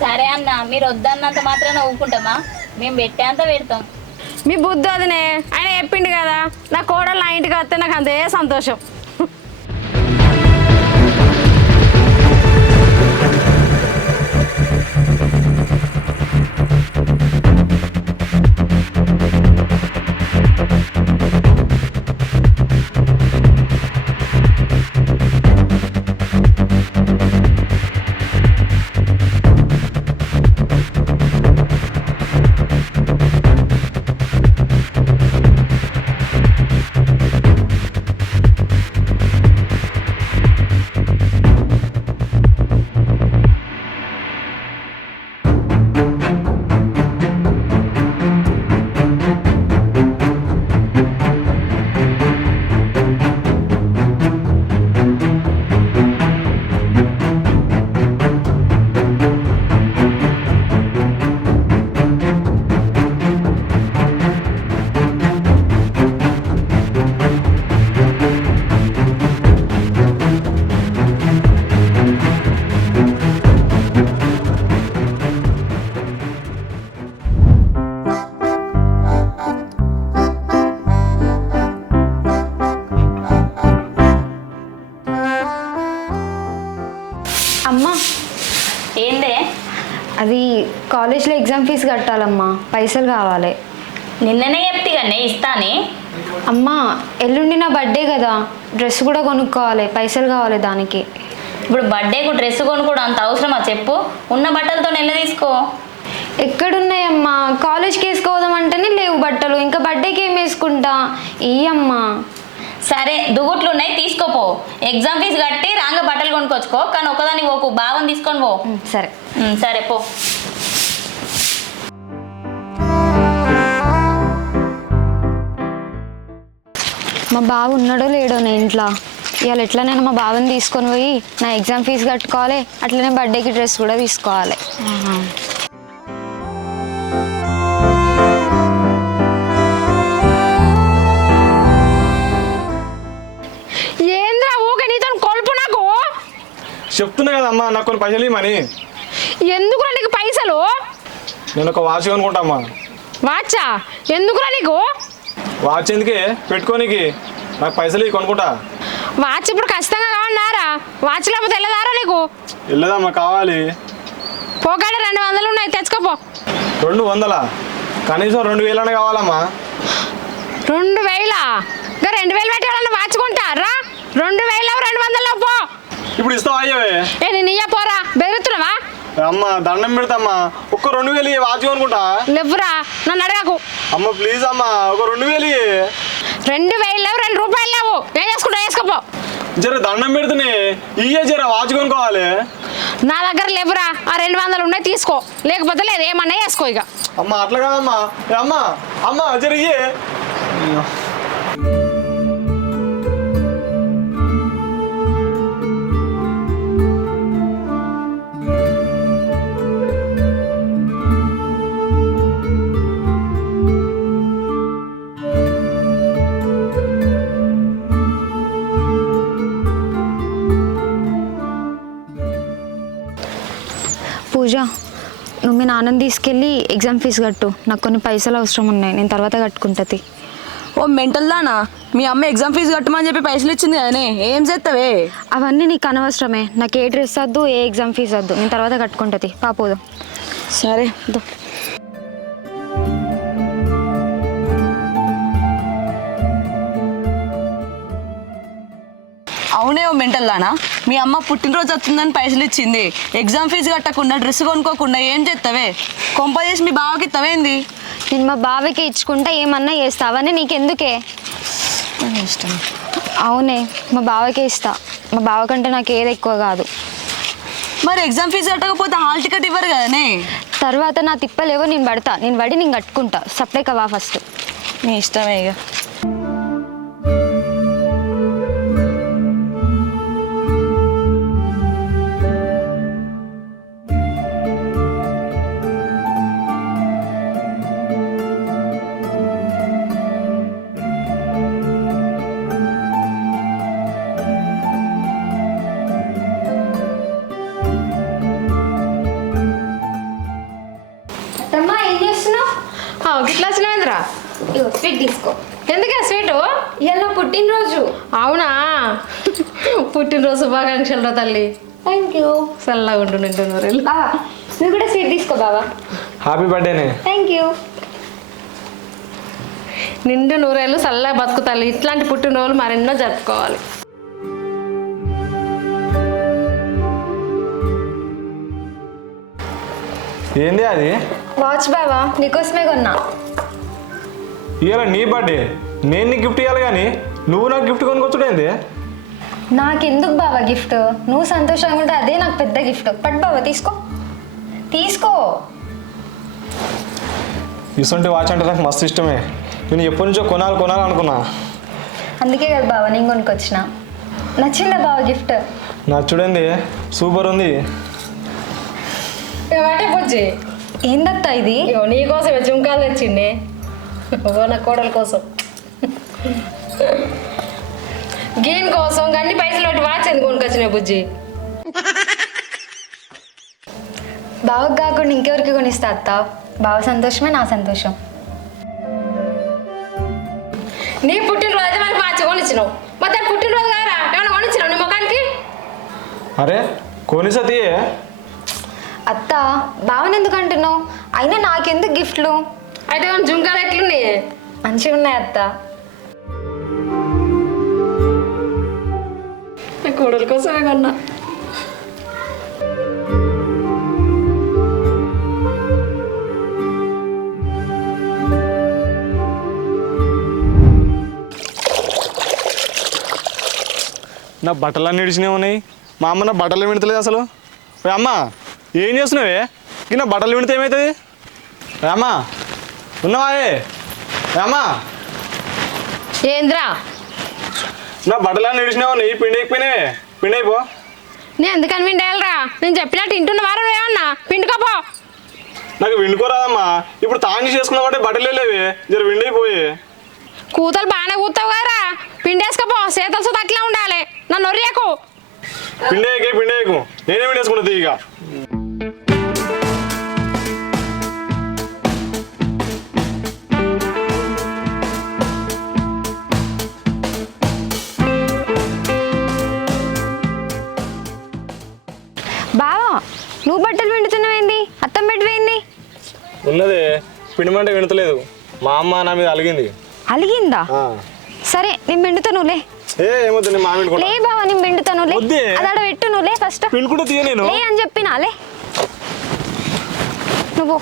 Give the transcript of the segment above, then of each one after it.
సరే అన్న, మీరు వద్దన్నంత మాత్రాన ఊరుకుంటామా? మేము పెట్టేంత పెడతాం. మీ బుద్ధి అదినే ఆయన చెప్పిండు కదా, నా కోడలు నా ఇంటికి వస్తే నాకు అంతే సంతోషం. అమ్మా, ఏందే? అది కాలేజ్లో ఎగ్జామ్ ఫీజు కట్టాలమ్మా, పైసలు కావాలి. నిన్ననే చెప్తిగానే ఇస్తాని. అమ్మా, ఎల్లుండి నా బర్త్డే కదా, డ్రెస్ కూడా కొనుక్కోవాలి, పైసలు కావాలి దానికి. ఇప్పుడు బర్త్డేకు డ్రెస్ కొనుక్కోవడం అంత అవసరమా చెప్పు? ఉన్న బట్టలతో నెల తీసుకో. ఎక్కడున్నాయమ్మా? కాలేజ్కి వేసుకోదాం అంటేనే లేవు బట్టలు, ఇంకా బర్త్డేకి ఏం వేసుకుంటా? అమ్మా. సరే, దుగుట్లు ఉన్నాయి, తీసుకోపో. ఎగ్జామ్ ఫీజు కట్టి రాంగ బట్టలు కొనుక్కొచ్చుకో, కానీ ఒకదాని పోకు, బావని తీసుకొని పో. సరే. సరే పో. మా బావ ఉన్నాడో లేడో నా ఇంట్లో. ఇవాళ ఎట్లనైనా మా బావని తీసుకొని పోయి నా ఎగ్జామ్ ఫీజు కట్టుకోవాలి, అట్లనే బర్త్డేకి డ్రెస్ కూడా తీసుకోవాలి. ఏంద్రా ఊకే నీతో కొలుపు నాకు? చెప్తున్నా కదమ్మా, నాకు కొన్ని పైసలు ఇవ్వమని. ఎందుకురా నీకు పైసలు? నేను ఒక వాచ్ కొనుక్కుంటామ్మా. వాచా? ఎందుకురా నీకు వాచ్ ఎందుకే? పెట్టుకోనికి నాకు పైసలు ఇవి కొనుక్కుంటా. వాచ్ ఇప్పుడు ఖచ్చితంగా కావాలన్నారా? వాచ్ లేకపోతే వెళ్ళదారా నీకు? వెళ్ళదమ్మా, కావాలి. పోకాడ 200 ఉన్నాయి, తెచ్చుకోపో. 200? కనీసం 2000 కావాలమ్మా. 2000? ఇంకా 2000 పెట్టి వాళ్ళని వాచ్ కొంటారా? 2000 200 పో. ఇప్పుడు ఇస్తావా? అయ్యవే నేను ఇయ్య పోరా, బెదురుతున్నావా? అమ్మ దండం పెడతామ్మా, ఒక్క 2000 వాచ్ కొనుక్కుంటా. లేవురా, నన్ను అడగకు. అమ్మ ప్లీజ్ అమ్మా, ఒక 2000. 2000 లేవు, 2 రూపాయలు లేవు. ఏం చేసుకుంటా వేసుకోపో. జర దండం పెడుతున్నా, ఇయ్యే జర వాచ్ కొనుక్కోవాలి. నా దగ్గర లేవురా, ఆ 200 ఉన్నాయి, తీసుకో. లేకపోతే లేదు, ఏమన్నా వేసుకో ఇక. అమ్మ అట్లా కాదమ్మా. అమ్మ అమ్మ జర ఇయ్యే. పూజ, నువ్వు మీ నాన్నని తీసుకెళ్ళి ఎగ్జామ్ ఫీజు కట్టు, నాకు కొన్ని పైసలు అవసరం ఉన్నాయి, నేను తర్వాత కట్టుకుంటుంది. ఓ మెంటల్ దానా, మీ అమ్మ ఎగ్జామ్ ఫీజు కట్టమని చెప్పి పైసలు ఇచ్చింది కదనే, ఏం చేస్తావే? అవన్నీ నీకు అనవసరమే, నాకు ఏ డ్రెస్ వద్దు, ఏ ఎగ్జామ్ ఫీజు వద్దు, నేను తర్వాత కట్టుకుంటుంది. పాపోదు. సరే. అవునే ఓ మెంటల్ దానా, మీ అమ్మ పుట్టినరోజు వస్తుందని పైసలు ఇచ్చింది, ఎగ్జామ్ ఫీజు కట్టకుండా డ్రెస్ కొనుక్కోకుండా ఏం చేస్తావే? కొంప చేసి మీ బావకి ఇస్తావేంది? నేను మా బావకి ఇచ్చుకుంటా, ఏమన్నా చేస్తావని నీకెందుకే? ఇష్టం. అవునే, మా బావకే ఇస్తా, మా బావ కంటే నాకు ఏది ఎక్కువ కాదు. మరి ఎగ్జామ్ ఫీజు కట్టకపోతే హాల్ టికెట్ ఇవ్వరు కదనే? తర్వాత నా తిప్పలేవో నేను పడతా, నేను పడి నేను కట్టుకుంటా. Supply కవా first. మీ ఇష్టమే ఇక. గిట్లా వచ్చినవేంద్రా? ఇగో స్వీట్ తీసుకో. ఎందుకే స్వీటు? ఇవాళ నా పుట్టినరోజు. అవునా? పుట్టినరోజు శుభాకాంక్షలు రా తల్లి. Thank you. చల్లగా ఉండు నిండు నూరేళ్ళు. బావా నువ్వు కూడా స్వీట్ తీసుకో బావా. హ్యాపీ బర్త్డేనే. Thank you. నిండు నూరేళ్ళు చల్లగా బతుకు తల్లి. ఇట్లాంటి పుట్టినరోజులు మరెన్నో జరుపుకోవాలి. ఏంది అది? వాచ్ బావా నీకోసమే కొన్నా. ఇవాళ నీ బర్త్డే, నేను నీకు గిఫ్ట్ ఇవ్వాలి కానీ నువ్వు నాకు గిఫ్ట్ కొనుక్కొచ్చుడేంది? నాకెందుకు బావా గిఫ్ట్? నువ్వు సంతోషంగా ఉంటే అదే నాకు పెద్ద గిఫ్ట్. పట్టు బావా తీసుకో తీసుకో. ఇసొంటి వాచ్ అంటే నాకు మస్తు ఇష్టమే. నేను ఎప్పటి నుంచో కొనాలి అనుకున్నా. అందుకే కదా బావా నేను కొనుక్కొచ్చిన. నచ్చిందా బావా గిఫ్ట్? నచ్చుడేంది, సూపర్ ఉంది. వాటే బుజ్జి, ఏందత్తా ఇది? ఇగో నీ కోసం జుంకాలు తెచ్చిండే. ఓ నా కోడల కోసం. గీన్ కోసం గన్ని పైసలు పెట్టి వాచ్ ఎందుకు కొనుకొచ్చినాయి బుజ్జి? బావకు కాకుండా ఇంకెవరికి కొనిస్తా అత్త? బావ సంతోషమే నా సంతోషం. నీ పుట్టినరోజు అయితే మనకి వాచ్ కొనిచ్చినావు. మరి దాని పుట్టినరోజు కారా ఏమైనా కొనిచ్చినావు నీ ముఖానికి? అరే కొనిసతి. అత్త బావని ఎందుకు అంటున్నావు? అయినా నాకెందుకు గిఫ్ట్లు? అయితే మనం జుంకాలు ఎట్లున్నాయి? మంచిగా ఉన్నాయి అత్త. నా కోడల కోసమే కొన్నా. నా బట్టలన్నీ ఇడిచినే ఉన్నాయి. మా అమ్మ నా బట్టలు విడతలేదు అసలు. అమ్మ ఏం చేస్తున్నావే? నా బట్టలు విడితే ఏమవుతుంది? అమ్మ ఉన్నావాయే? అమ్మా ఏంద్రా? నా బట్టలన్నీ ఇడిచినావు, నెయ్యి పిండి అయిపోయినావే. పిండి అయిపో. నేను ఎందుకని విండేయాలరా? నేను చెప్పినట్టు ఇంటున్న వారం ఏమన్నా పిండుకోపో. నాకు విండుకోరాదమ్మా. ఇప్పుడు తాంగి చేసుకున్నావంటే బట్టలు లేవే, జర విండైపోయి. కూతలు బాగానే కూతావు కదరా, పిండేసుకపో. చేతలతో అట్లా ఉండాలి. నన్ను నొర్రియకు. పిండేయకు నేనే విండేసుకున్నది ఇక. బావా నువ్వు బట్టలు పిండుతున్నావేంది? అత్తం పెట్టిపోయింది. ఉన్నదే పిండిమంటే వినతలేదు. మా అమ్మ నా మీద అలిగింది. అలిగిందా? సరే నేను పిండుతానులే. ఏమవుతుంది నేను మామిడి లే బావా నేను పిండుతానులే. వద్దే. అదాడ పెట్టు నువ్వులే ఫస్ట్. పిండుకుంటే తీయ నేను. లే అని చెప్పినా లే నువ్వు.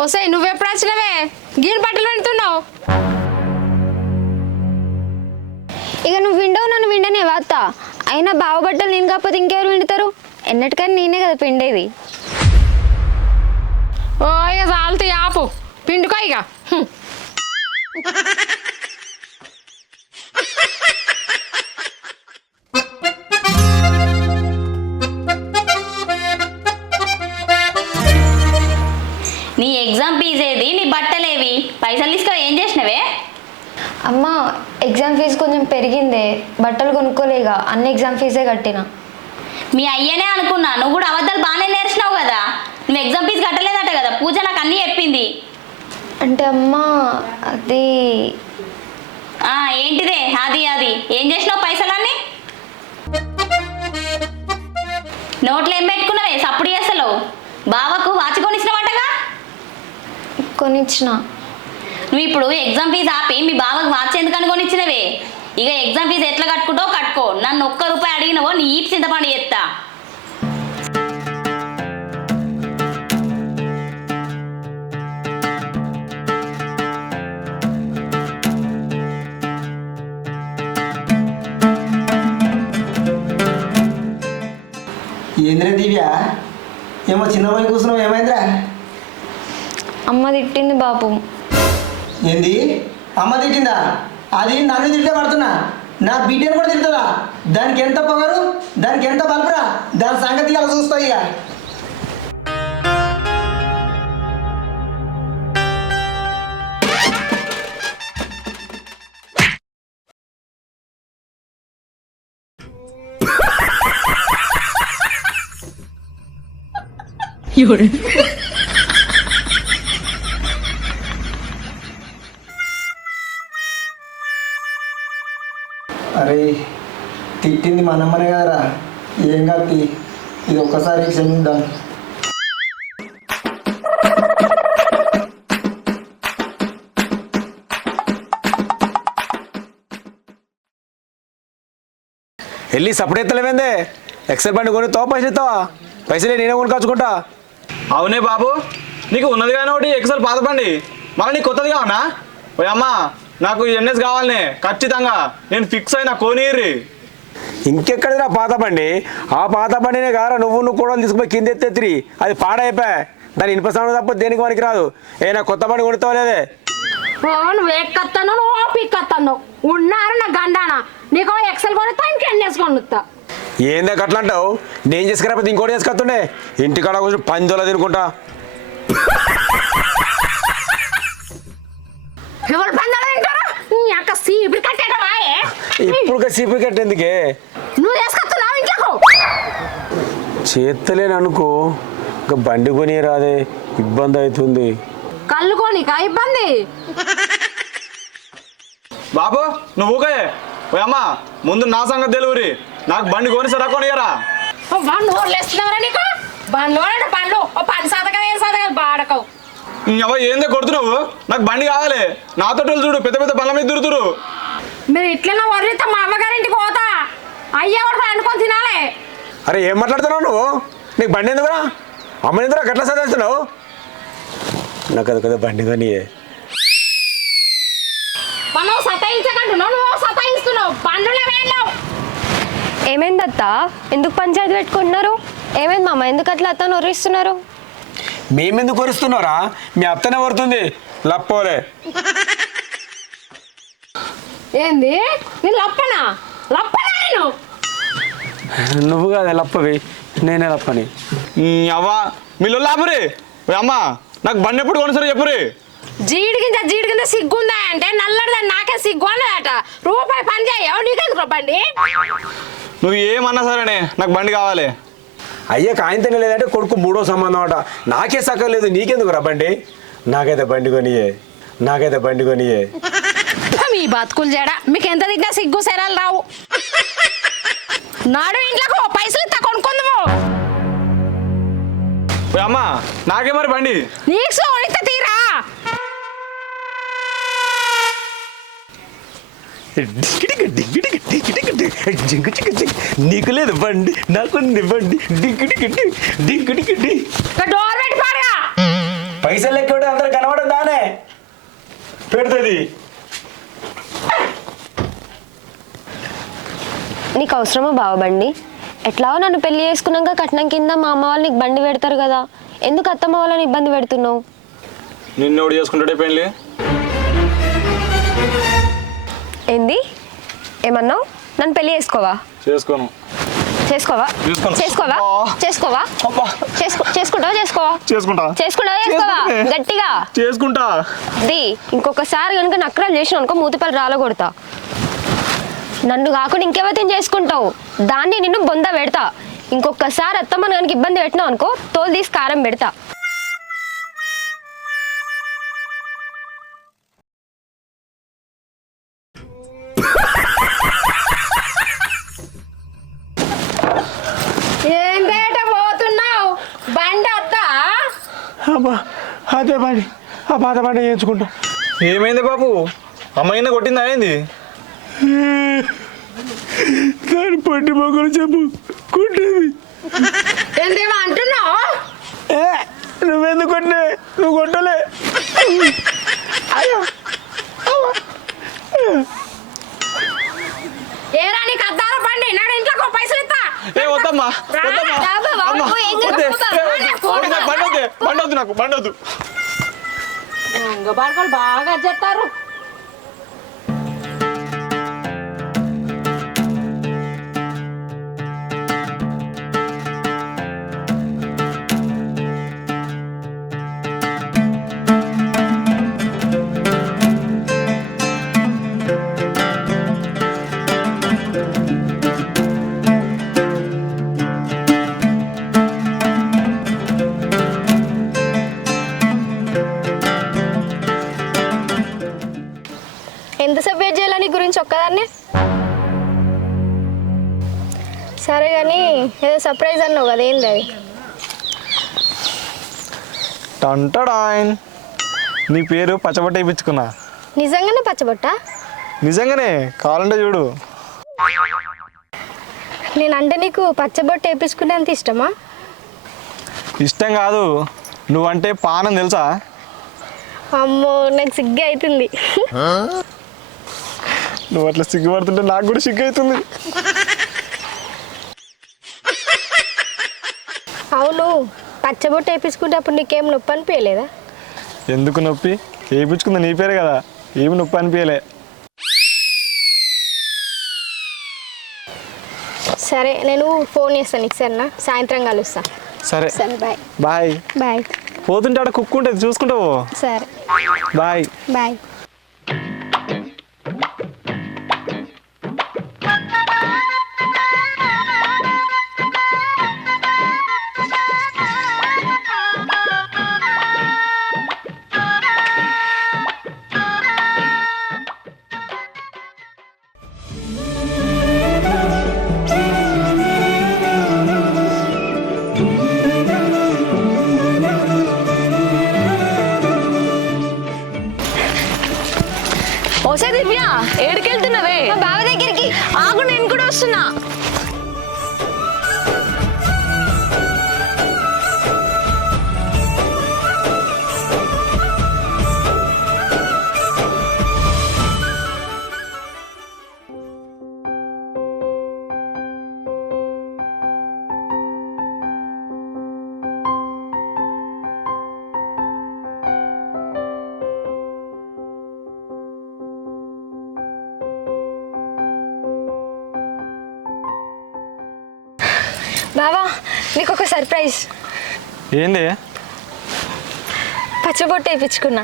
వస్తాయి. నువ్వెప్పుడు వచ్చినవే? గీని బట్టలు పెడుతున్నావు. ఇక నువ్వు విండవు నన్ను విండనే వార్త. అయినా బావ బట్టలు నేను కాకపోతే ఇంకెవరు విండుతారు? ఎన్నటికని నేనే కదా పిండేది. ఓ ఇక చాలుతాయి ఆపు. పిండుకో ఇక. నీ ఎగ్జామ్ ఫీజు ఏది? నీ బట్టలేవి? పైసలు తీసుకో. ఏం చేసినవే? అమ్మ ఎగ్జామ్ ఫీజు కొంచెం పెరిగిందే, బట్టలు కొనుక్కోలేగా, అన్ని ఎగ్జామ్ ఫీజే కట్టిన. మీ అయ్యనే అనుకున్నా. నువ్వు కూడా అబద్ధాలు బాగానే నేర్చినావు కదా. నువ్వు ఎగ్జామ్ ఫీజు కట్టలేదట కదా. పూజ నాకు అన్నీ చెప్పింది. అంటే అమ్మ అది ఏంటిదే అది? ఏం చేసినావు పైసలన్నీ? నోట్లో ఏం పెట్టుకున్నావే? సప్పుడు చేస్తలేవు. బావకు వాచ్ కొనిచ్చినవాటగా? కొనిచ్చిన. నువ్వు ఇప్పుడు ఎగ్జామ్ ఫీజు ఆపి మీ బావకు వాచ్ ఎందుకని కొనిచ్చినవే? ఇక ఎగ్జామ్ ఫీజు ఎట్లా కట్టుకుంటావు కట్టుకో. నన్ను ₹1 అడిగినవో నీ ఈపు చింతపండు చేస్తా. ఏమో చిన్న పోయి కూర్చున్నావు, ఏమైందిరా? అమ్మ తిట్టింది బాపు. ఏంది అమ్మ తిట్టిందా? అది నన్ను తిట్టే పడుతున్నా, నా బిడ్డను కూడా తింటుందా? దానికి ఎంత పొగరు, దానికి ఎంత బల్పురా, దాని సంగతి అలా చూస్తావు ఇక. అరే తిట్టింది మనమ్మనే కదరా, ఏం కాదు, ఇది ఒక్కసారి క్షమిద్దాం. వెళ్ళి సపరేట్ ఎత్తలేవేందే? ఎక్సెల్ బండి కొనిస్తావా పైసలు ఇస్తావా? పైసలే నేనే కొనుకొచ్చుకుంటా. అవునే బాబు, నీకు ఉన్నది కానీ ఒకటి ఎక్సెల్ పాత బండి, మళ్ళీ నీకు కొత్తది కావనా? ఓ అమ్మా, నాకు ఎన్ఎస్ కావాలనే ఖచ్చితంగా, నేను ఫిక్స్ అయినా కోనీర్రి. ఇంకెక్కడిది నా పాత బండి? ఆ పాత బండినే కారా నువ్వు కూడా తీసుకుపోయి కింద ఎత్తెత్తిరి, అది పాడైపోయా. దాని ఇనుప సామాను తప్ప దేనికి పనికి రాదు. నా కొత్త బండి కొనుస్తావా లేదే? నువ్వు ఎక్కత్తాను, నువ్వు పిక్కత్తాను, ఉన్నారు నా గండాన. నీకు ఎక్సెల్ కొనిస్తా, ఇంకెన్నేసి కొనుస్తా. ఏందా అట్లా అంటావు? నేను చేసుకురాకపోతే ఇంకోటి చేసుకొస్తుండే. ఇంటికాడ కొంచెం పందోలా తినుకుంటా. ఎవరు పందాలు తింటారా? నీ అక్క సీపులు కట్టేటవా? ఇప్పుడు సీపులు కట్టేందుకే? నువ్వు వేసుకొస్తున్నావు ఇంట్లోకు. చేత్తలేను అనుకో, ఇంకా బండి కొని రాదే, ఇబ్బంది అవుతుంది. కళ్ళు కొనికా ఇబ్బంది. బాబు నువ్వు ఊకే. ఓ అమ్మా, ముందు నా సంగతి తెలుగురి, నాకు బండి కొనిసరా కొనియరా? బండ్లు ఓర్లేస్తున్నావురా నీకు? బండ్లు అంటే బండ్లు, ఓ 10 శాతం 7 శాతం బాడకవు. ఏందే కొడుతున్నావు? నాకు బండి కావాలి. నాతో చూడు, పెద్ద పెద్ద బండ్ల మీద తిరుగుతురు. మీరు ఇట్లనే వర్రితే మా అమ్మగారింటికి పోతా. అయ్యా కూడా అనుకొని తినాలి. అరే ఏం మాట్లాడుతున్నావు నువ్వు? నీకు బండి ఎందుకురా? అమ్మని ఎందుకు గట్లా చదివేస్తున్నావు? నాకు అది కదా బండి కొని. మనం సతాయించకంటున్నావు, నువ్వు సతాయిస్తున్నావు. బండ్లు వేయలేవు. ఏమైంది అత్త? ఎందుకు పంచాయతీ పెట్టుకుంటున్నారు? ఏమైంది మామ, ఎందుకు అట్లా అత్త నొరిస్తున్నారు? మేమెందుకు కొరుస్తున్నారా? మీ అత్తనే కొడుతుంది లప్పోలే. ఏంది నేను లప్పనా? లప్పనా నేను? నువ్వు కాదు లప్పవి, నేనే లప్పని. అవ్వా మీరు లాపురి. అమ్మా, నాకు బండి ఎప్పుడు కొనిసరి చెప్పురి. జీడి కింద సిగ్గుందా అంటే నల్లడిదని నాకే సిగ్గు అన్నదట. రూపాయి పని చేయవు, నీకెందుకు బండి? నువ్వు ఏమన్నా సరేనే, నాకు బండి కావాలి. అయ్యా కాయంతనే లేదంటే కొడుకు మూడో సంబంధం అట. నాకే సక్కలేదు, నీకెందుకు రా బండి? నాకైతే బండి కొనియే, నాకైతే బండి కొనియే. మీ బతుకులు జడ, మీకు ఎంత తిన్నా సిగ్గు సెరాలు రావు. నాడు ఇంట్లోకి పైసలు ఇస్తా, కొనుక్కుందాము. అమ్మా నాకే మరి బండి. నీకు సోనిత తీరా. నీకు లేదు బండి, నాకుంది బండి. డోర్ పెట్టి పాడగా. పైసలు లెక్క అందరు కనబడదు దానే పెడుతుంది. నీకు అవసరమా బావ బండి? ఎట్లాగో నన్ను పెళ్లి చేసుకున్నాక కట్నం కింద మా అమ్మ వాళ్ళు నీకు బండి పెడతారు కదా, ఎందుకు అత్తమ్మ వాళ్ళని ఇబ్బంది పెడుతున్నావు? నిన్నోడు చేసుకుంటాడే పెళ్ళి. ఏంది? ఏమన్నావు? నన్ను పెళ్లి చేసుకోవా? చేసుకోను. చేసుకోవా? చేసుకోను. చేసుకోవా? చేసుకోవా? చేసుకుంటావా? చేసుకోవా? చేసుకుంటా. చేసుకుంటావా? చేసుకోవా? గట్టిగా చేసుకుంటా. ది ఇంకొకసారి కనుక నక్కరాలు చేసిన అనుకో మూతిపల్లి రాలగొడతా. నన్ను కాకుండా ఇంకెవరిని చేసుకుంటావు? దాన్ని నిన్ను బొంద పెడతా. ఇంకొకసారి అత్తమ్మని కనుక ఇబ్బంది పెట్టినావు అనుకో, తోలు తీసి కారం పెడతా. ఏం బేట పోతున్నావు? బండి వద్దా? అదే బండి, ఆ పాత బండి చేయించుకుంటా. ఏమైంది బాబు? అమ్మాయిన కొట్టిందా ఏంది? దాని పట్టి మొక్కలు చెప్పు కొట్టేది. ఏందేమో అంటున్నావు? నువ్వెందుకు కొట్టినా? నువ్వు కొట్టలే. అయ్యో ఏరా నీకు అద్దాల బండి, నాడు ఇంట్లో పైసలు ఇస్తా. ఏ వద్దమ్మా అమ్మా బండొద్దు నాకు బండొద్దు. దొంగ బాడుకోలు బాగా చేస్తారు. ఎంతసేపు వెయిట్ చేయాలని గురించి ఒక్కదాన్ని? సరే కానీ ఏదో సర్ప్రైజ్ అన్నావు కదా, ఏంది అది? టంటడాయన్ నీ పేరు పచ్చబట్ట వేయించుకున్నా. నిజంగానే పచ్చబొట్ట? నిజంగానే, కావాలంటే చూడు. నేనంటే నీకు పచ్చబొట్ట వేయించుకునేంత ఇష్టమా? ఇష్టం కాదు, నువ్వంటే పానం తెలుసా? అమ్మో నాకు సిగ్గు అవుతుంది. నువ్వు అట్లా సిగ్గుపడుతుంటే నాకు కూడా సిగ్గు అవుతుంది. అవును, పచ్చబొట్ట వేయించుకుంటే అప్పుడు నీకేం నొప్పి అనిపించలేదా? ఎందుకు నొప్పి? వేయించుకుంది నీ పేరే కదా, ఏమి నొప్పి అనిపించలే. సరే నేను ఫోన్ చేస్తాను నీకు, సరేనా? సాయంత్రం కలుస్తా. సరే సరే బాయ్. బాయ్. బాయ్. పోతుంటే ఆడ కుక్కు ఉంటుంది చూసుకుంటావు. సరే బాయ్. బాయ్. ఓసే దివ్య, ఏడికెళ్తున్నావే? మా బావ దగ్గరికి. ఆగు, నేను కూడా వస్తున్నా. బావా నీకు ఒక సర్ప్రైజ్. ఏంది? పచ్చబొట్టు వేయించుకున్నా.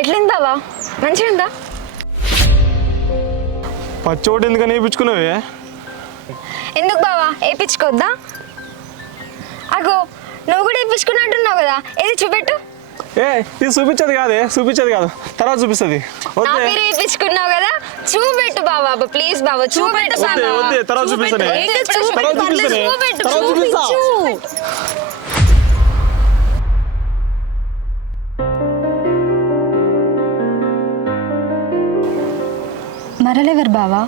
ఎట్లుంది బావా, మంచిగా ఉందా? పచ్చోటి ఎందుకని వేయించుకున్నావే? ఎందుకు బావా, వేయించుకోద్దా? అగో నువ్వు కూడా వేయించుకున్నట్టున్నావు కదా, ఏది చూపెట్టు. ఏ ఇది చూపించేది కాదే, చూపించేది కాదు, తర్వాత చూపిస్తుంది. నా పేరు వేయించుకున్నావు కదా, చూపెట్టు బావా, ప్లీజ్ బావా చూపెట్టు. తర్వాత చూపిస్తానే. తర్వాత చూపిస్తానే. తర్వాత చూపిస్తా. మరలెవరు బావా?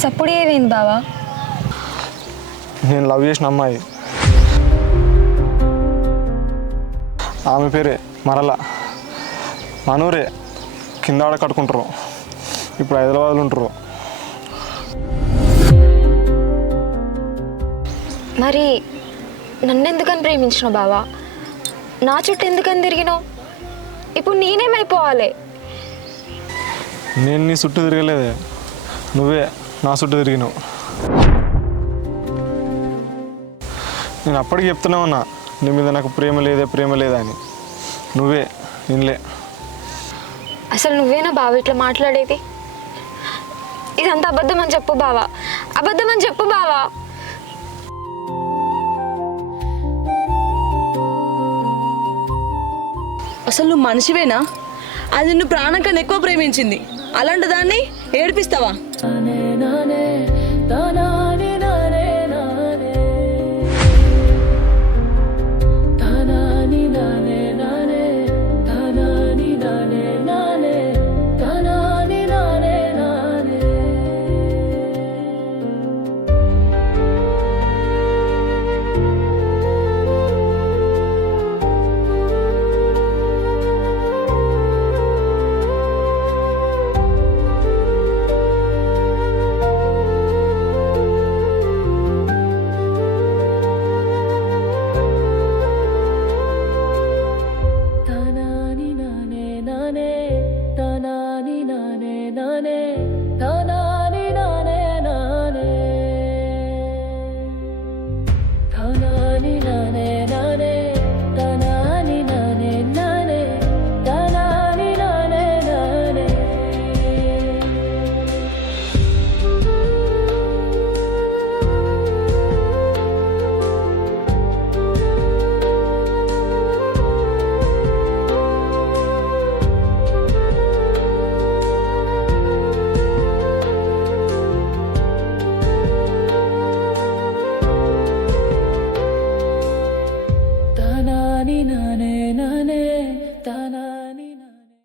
సప్పుడు ఏమైంది బావా? నేను లవ్ చేసిన అమ్మాయి, ఆమె పేరే మరల. మనూరే, కింద ఆడ కట్టుకుంటారు, ఇప్పుడు హైదరాబాద్లో ఉంటారు. మరి నన్నెందుకని ప్రేమించినావు బావా? నా చుట్టూ ఎందుకని తిరిగినావు? ఇప్పుడు నేనేమైపోవాలి? నేను నీ చుట్టూ తిరగలేదే, నువ్వే నా చుట్టూ తిరిగినావు. నేను అప్పటికి చెప్తూనే ఉన్నా, నీ మీద నాకు ప్రేమ లేదే, ప్రేమ లేదా అని. నువ్వే వినలే. అసలు నువ్వేనా బావ ఇట్లా మాట్లాడేది? ఇదంతా అబద్ధం అని చెప్పు బావా, అబద్ధం అని చెప్పు బావా. అసలు నువ్వు మనిషివేనా? అది నిన్ను ప్రాణం కన్నా ఎక్కువ ప్రేమించింది, అలాంటి దాన్ని ఏడిపిస్తావా? నాని నానే నానే తానా